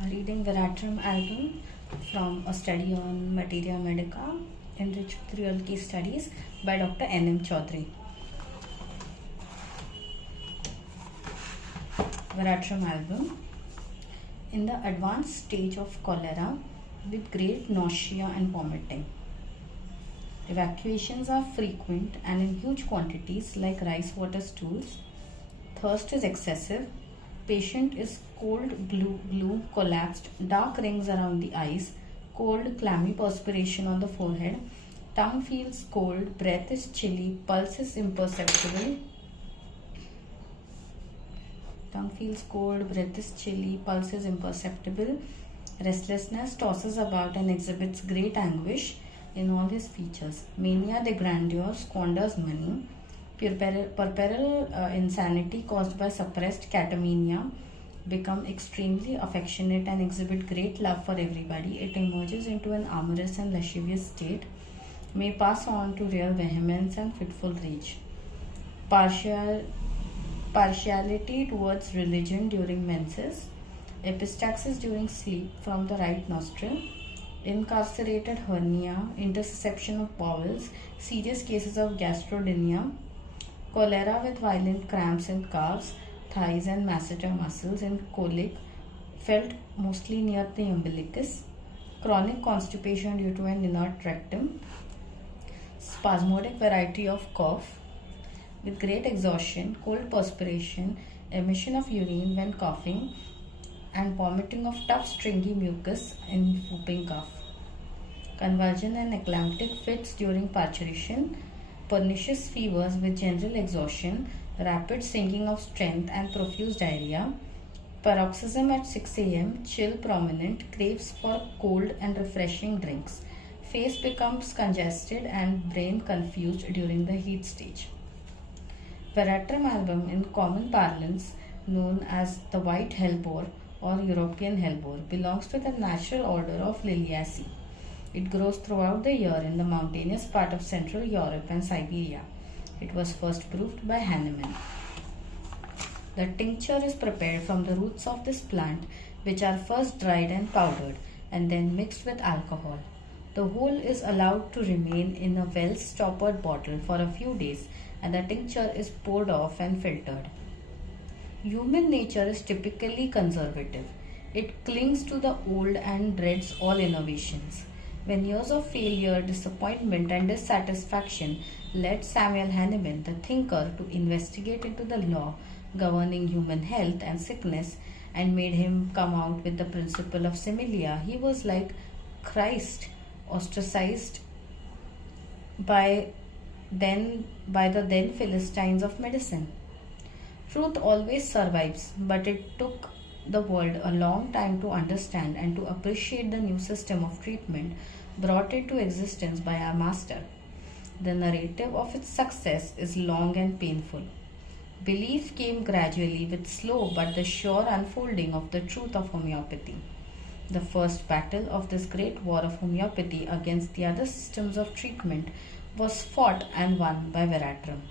Reading Veratrum Album from a study on Materia Medica, enriched with real case studies by Dr. NM Chaudhary. Veratrum Album. In the advanced stage of cholera with great nausea and vomiting. Evacuations are frequent and in huge quantities like rice water stools. Thirst is excessive. Patient is cold, gloom, collapsed, dark rings around the eyes, cold, clammy perspiration on the forehead, tongue feels cold, breath is chilly, pulse is imperceptible. Tongue feels cold, breath is chilly, pulse is imperceptible. Restlessness tosses about and exhibits great anguish in all his features. Mania de grandeur squanders money. Puerperal insanity caused by suppressed catamenia, become extremely affectionate and exhibit great love for everybody. It emerges into an amorous and lascivious state, may pass on to real vehemence and fitful rage. Partiality towards religion during menses, epistaxis during sleep from the right nostril, incarcerated hernia, interception of bowels, serious cases of gastrodynia, cholera with violent cramps in calves, thighs and masseter muscles and colic felt mostly near the umbilicus, chronic constipation due to an inert rectum, spasmodic variety of cough with great exhaustion, cold perspiration, emission of urine when coughing and vomiting of tough stringy mucus in whooping cough, convulsion and eclamptic fits during parturition, pernicious fevers with general exhaustion, rapid sinking of strength and profuse diarrhea, paroxysm at 6 a.m., chill prominent, craves for cold and refreshing drinks, face becomes congested and brain confused during the heat stage. Veratrum Album, in common parlance known as the white hellebore or European hellebore, belongs to the natural order of Liliaceae. It grows throughout the year in the mountainous part of Central Europe and Siberia. It was first proved by Hahnemann. The tincture is prepared from the roots of this plant, which are first dried and powdered and then mixed with alcohol. The whole is allowed to remain in a well-stoppered bottle for a few days and the tincture is poured off and filtered. Human nature is typically conservative. It clings to the old and dreads all innovations. When years of failure, disappointment and dissatisfaction led Samuel Hahnemann, the thinker, to investigate into the law governing human health and sickness and made him come out with the principle of similia, he was like Christ, ostracized by the then Philistines of medicine. Truth always survives, but it took the world a long time to understand and to appreciate the new system of treatment brought into existence by our master. The narrative of its success is long and painful. Belief came gradually with slow but the sure unfolding of the truth of homeopathy. The first battle of this great war of homeopathy against the other systems of treatment was fought and won by Veratrum.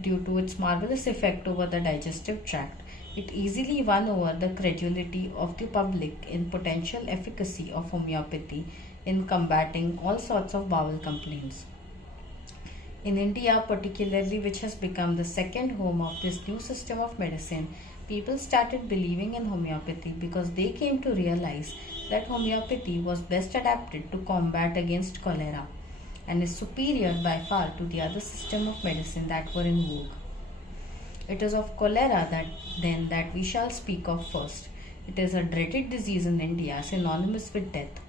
Due to its marvelous effect over the digestive tract, it easily won over the credulity of the public in potential efficacy of homeopathy in combating all sorts of bowel complaints. In India particularly, which has become the second home of this new system of medicine, people started believing in homeopathy because they came to realize that homeopathy was best adapted to combat against cholera and is superior by far to the other system of medicine that were in vogue. It is of cholera that we shall speak of first. It is a dreaded disease in India, synonymous with death.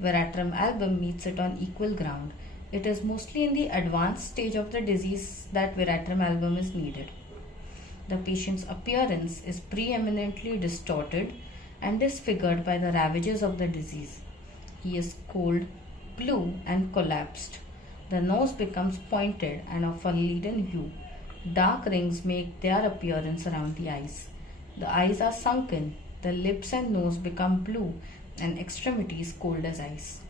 Veratrum Album meets it on equal ground. It is mostly in the advanced stage of the disease that Veratrum Album is needed. The patient's appearance is preeminently distorted and disfigured by the ravages of the disease. He is cold, blue and collapsed. The nose becomes pointed and of a leaden hue. Dark rings make their appearance around the eyes. The eyes are sunken, the lips and nose become blue and extremities cold as ice.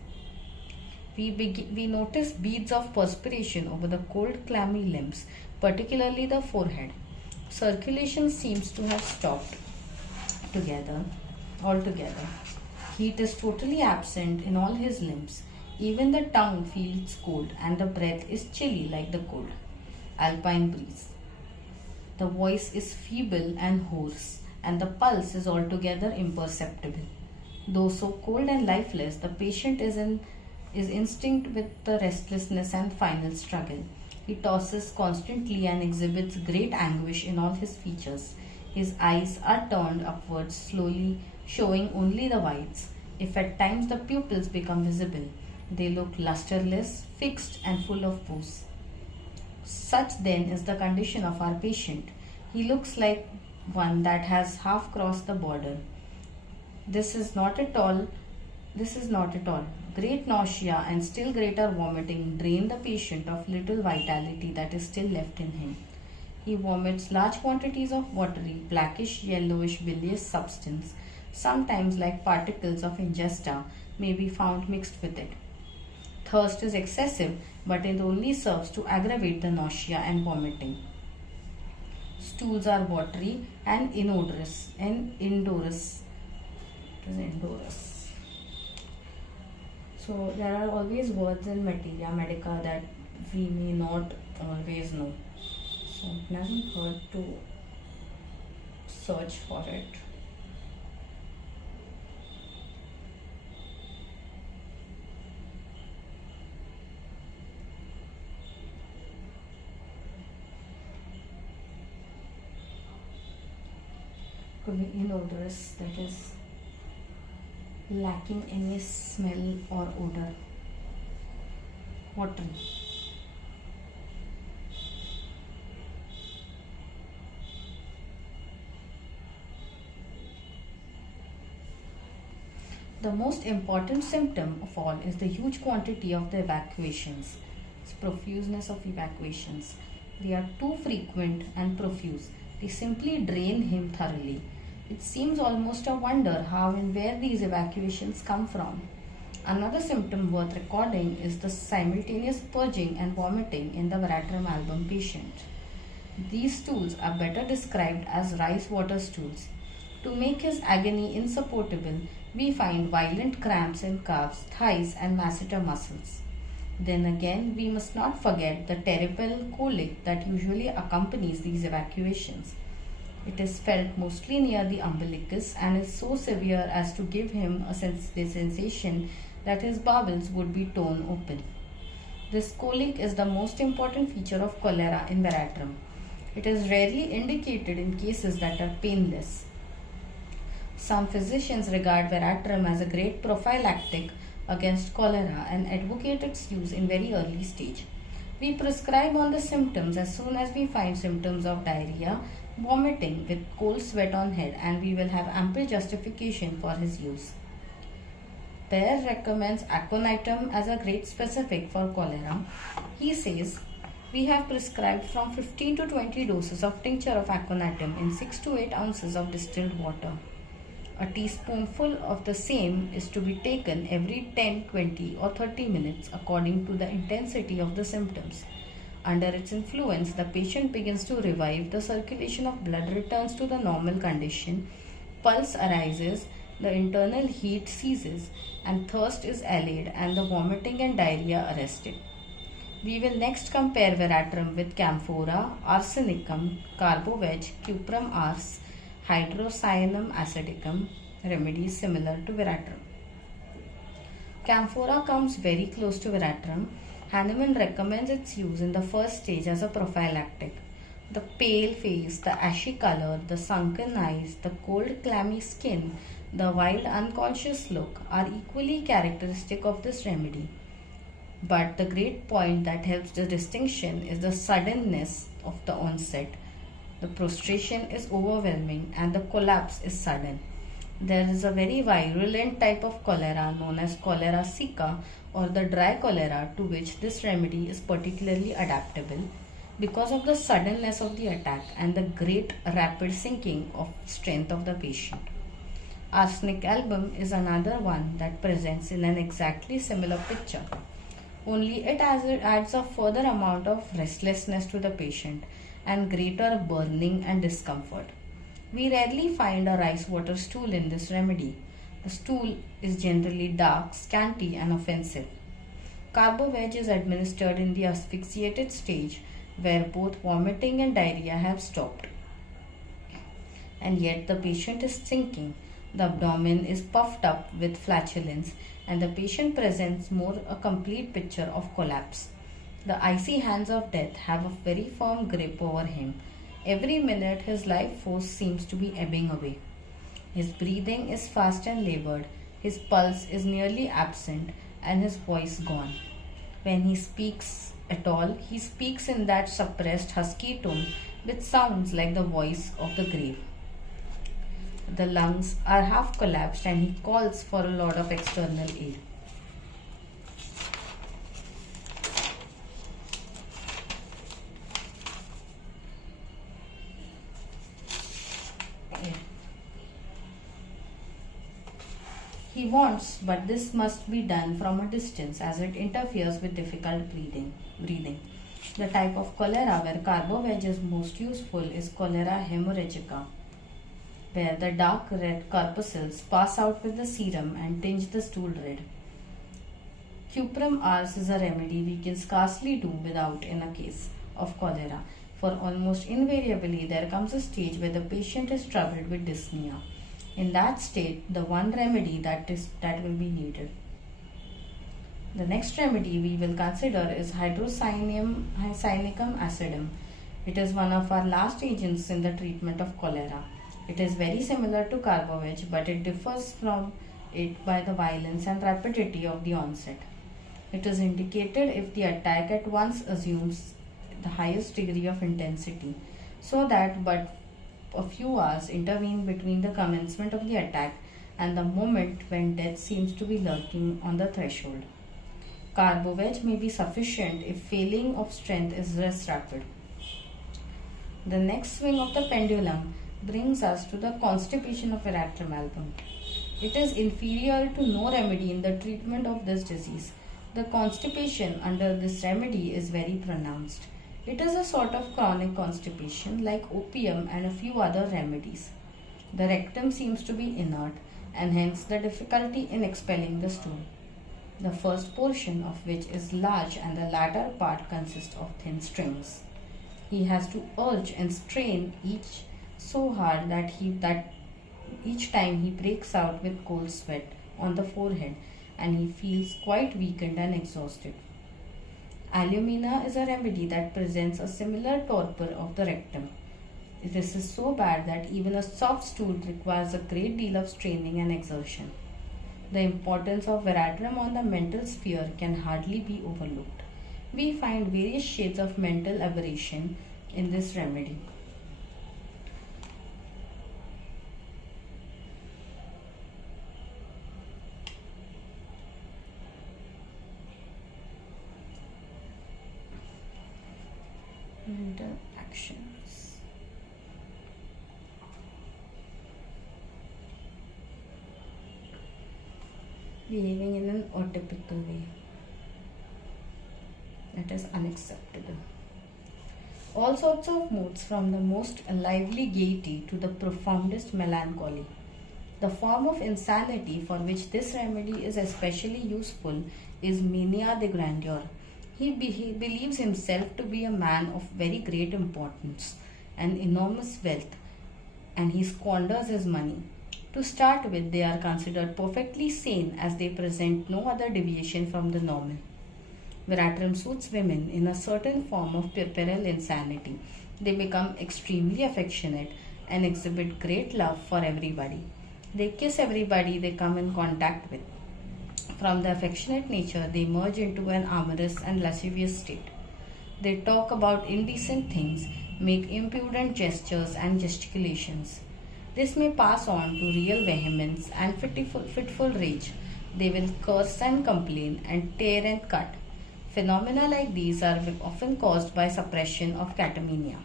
We notice beads of perspiration over the cold clammy limbs, particularly the forehead. Circulation seems to have stopped together. altogether. Heat is totally absent in all his limbs. Even the tongue feels cold and the breath is chilly like the cold alpine breeze. The voice is feeble and hoarse, and the pulse is altogether imperceptible. Though so cold and lifeless, the patient is instinct with the restlessness and final struggle. He tosses constantly and exhibits great anguish in all his features. His eyes are turned upwards slowly, showing only the whites. If at times the pupils become visible, they look lusterless, fixed, and full of pus. Such then is the condition of our patient. He looks like one that has half crossed the border. This is not at all. Great nausea and still greater vomiting drain the patient of little vitality that is still left in him. He vomits large quantities of watery, blackish, yellowish, bilious substance, sometimes like particles of ingesta may be found mixed with it. Thirst is excessive, but it only serves to aggravate the nausea and vomiting. Stools are watery and inodorous. So there are always words in Materia Medica that we may not always know. So it doesn't hurt to search for it. Could be inodorous, that is lacking any smell or odor. Watery. The most important symptom of all is the huge quantity of the evacuations, profuseness of evacuations. They are too frequent and profuse. They simply drain him thoroughly. It seems almost a wonder how and where these evacuations come from. Another symptom worth recording is the simultaneous purging and vomiting in the Veratrum Album patient. These stools are better described as rice water stools. To make his agony insupportable, we find violent cramps in calves, thighs, and masseter muscles. Then again, we must not forget the terrible colic that usually accompanies these evacuations. It is felt mostly near the umbilicus and is so severe as to give him the sensation that his bowels would be torn open. This colic is the most important feature of cholera in Veratrum. It is rarely indicated in cases that are painless. Some physicians regard Veratrum as a great prophylactic against cholera and advocate its use in very early stage. We prescribe on the symptoms as soon as we find symptoms of diarrhea, vomiting with cold sweat on head, and we will have ample justification for his use. Baer recommends aconitum as a great specific for cholera. He says, we have prescribed from 15 to 20 doses of tincture of aconitum in 6 to 8 ounces of distilled water. A teaspoonful of the same is to be taken every 10, 20 or 30 minutes according to the intensity of the symptoms. Under its influence, the patient begins to revive, the circulation of blood returns to the normal condition, pulse arises, the internal heat ceases, and thirst is allayed, and the vomiting and diarrhea arrested. We will next compare Veratrum with camphora, arsenicum, carboveg, cuprum ars, hydrocyanum acidicum, remedies similar to Veratrum. Camphora comes very close to Veratrum. Hahnemann recommends its use in the first stage as a prophylactic. The pale face, the ashy color, the sunken eyes, the cold clammy skin, the wild unconscious look are equally characteristic of this remedy. But the great point that helps the distinction is the suddenness of the onset. The prostration is overwhelming and the collapse is sudden. There is a very virulent type of cholera known as cholera sicca or the dry cholera to which this remedy is particularly adaptable because of the suddenness of the attack and the great rapid sinking of strength of the patient. Arsenic album is another one that presents in an exactly similar picture. Only it adds a further amount of restlessness to the patient and greater burning and discomfort. We rarely find a rice water stool in this remedy. The stool is generally dark, scanty, and offensive. Carbo-veg is administered in the asphyxiated stage where both vomiting and diarrhea have stopped. And yet the patient is sinking. The abdomen is puffed up with flatulence and the patient presents more a complete picture of collapse. The icy hands of death have a very firm grip over him. Every minute his life force seems to be ebbing away. His breathing is fast and labored, his pulse is nearly absent, and his voice gone. When he speaks at all, he speaks in that suppressed husky tone which sounds like the voice of the grave. The lungs are half collapsed and he calls for a lot of external aid. He wants, but this must be done from a distance as it interferes with difficult breathing. The type of cholera where carbo-veg is most useful is cholera hemorrhagica, where the dark red corpuscles pass out with the serum and tinge the stool red. Cuprum ars is a remedy we can scarcely do without in a case of cholera, for almost invariably there comes a stage where the patient is troubled with dyspnea. In that state, the one remedy that will be needed. The next remedy we will consider is hydrocynicum acidum. It is one of our last agents in the treatment of cholera. It is very similar to carbo-veg, but it differs from it by the violence and rapidity of the onset. It is indicated if the attack at once assumes the highest degree of intensity, so that but a few hours intervene between the commencement of the attack and the moment when death seems to be lurking on the threshold. Carbo-veg may be sufficient if failing of strength is less rapid. The next swing of the pendulum brings us to the constipation of Veratrum Album. It is inferior to no remedy in the treatment of this disease. The constipation under this remedy is very pronounced. It is a sort of chronic constipation like opium and a few other remedies. The rectum seems to be inert and hence the difficulty in expelling the stool. The first portion of which is large and the latter part consists of thin strings. He has to urge and strain each so hard that each time he breaks out with cold sweat on the forehead and he feels quite weakened and exhausted. Alumina is a remedy that presents a similar torpor of the rectum. This is so bad that even a soft stool requires a great deal of straining and exertion. The importance of veratrum on the mental sphere can hardly be overlooked. We find various shades of mental aberration in this remedy. Mental actions. Behaving in an atypical way. That is unacceptable. All sorts of moods from the most lively gaiety to the profoundest melancholy. The form of insanity for which this remedy is especially useful is mania de grandeur. He believes himself to be a man of very great importance and enormous wealth, and he squanders his money. To start with, they are considered perfectly sane as they present no other deviation from the normal. Veratrum suits women in a certain form of puerile insanity. They become extremely affectionate and exhibit great love for everybody. They kiss everybody they come in contact with. From the affectionate nature, they merge into an amorous and lascivious state. They talk about indecent things, make impudent gestures and gesticulations. This may pass on to real vehemence and fitful rage. They will curse and complain and tear and cut. Phenomena like these are often caused by suppression of catamenia.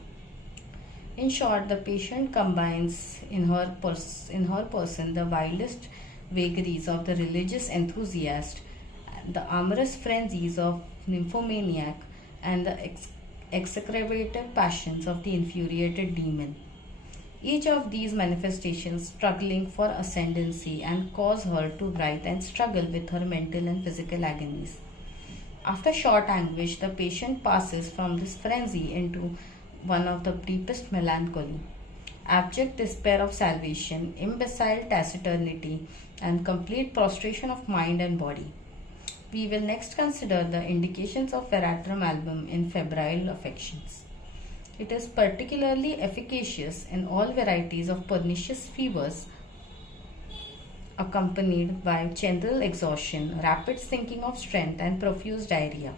In short, the patient combines in her person the wildest vagaries of the religious enthusiast, the amorous frenzies of nymphomaniac, and the execrative passions of the infuriated demon. Each of these manifestations struggling for ascendancy and cause her to writhe and struggle with her mental and physical agonies. After short anguish, the patient passes from this frenzy into one of the deepest melancholy, abject despair of salvation, imbecile taciturnity, and complete prostration of mind and body. We will next consider the indications of Veratrum Album in febrile affections. It is particularly efficacious in all varieties of pernicious fevers accompanied by general exhaustion, rapid sinking of strength, and profuse diarrhea.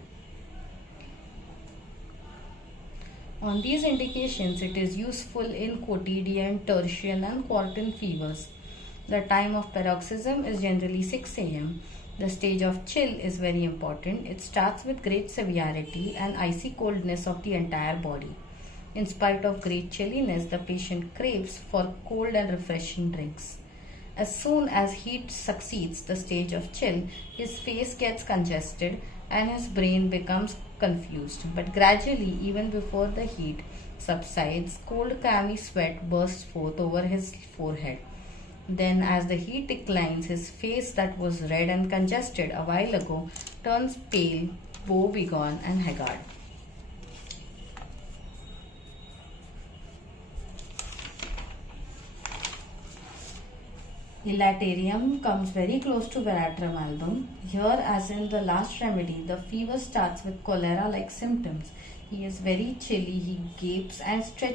On these indications, it is useful in quotidian, tertian, and quartan fevers. The time of paroxysm is generally 6 am. The stage of chill is very important. It starts with great severity and icy coldness of the entire body. In spite of great chilliness, the patient craves for cold and refreshing drinks. As soon as heat succeeds the stage of chill, his face gets congested and his brain becomes confused. But gradually, even before the heat subsides, cold clammy sweat bursts forth over his forehead. Then, as the heat declines, his face that was red and congested a while ago turns pale, woe-begone, and haggard. Elaterium comes very close to Veratrum Album. Here, as in the last remedy, the fever starts with cholera-like symptoms. He is very chilly, he gapes and stretches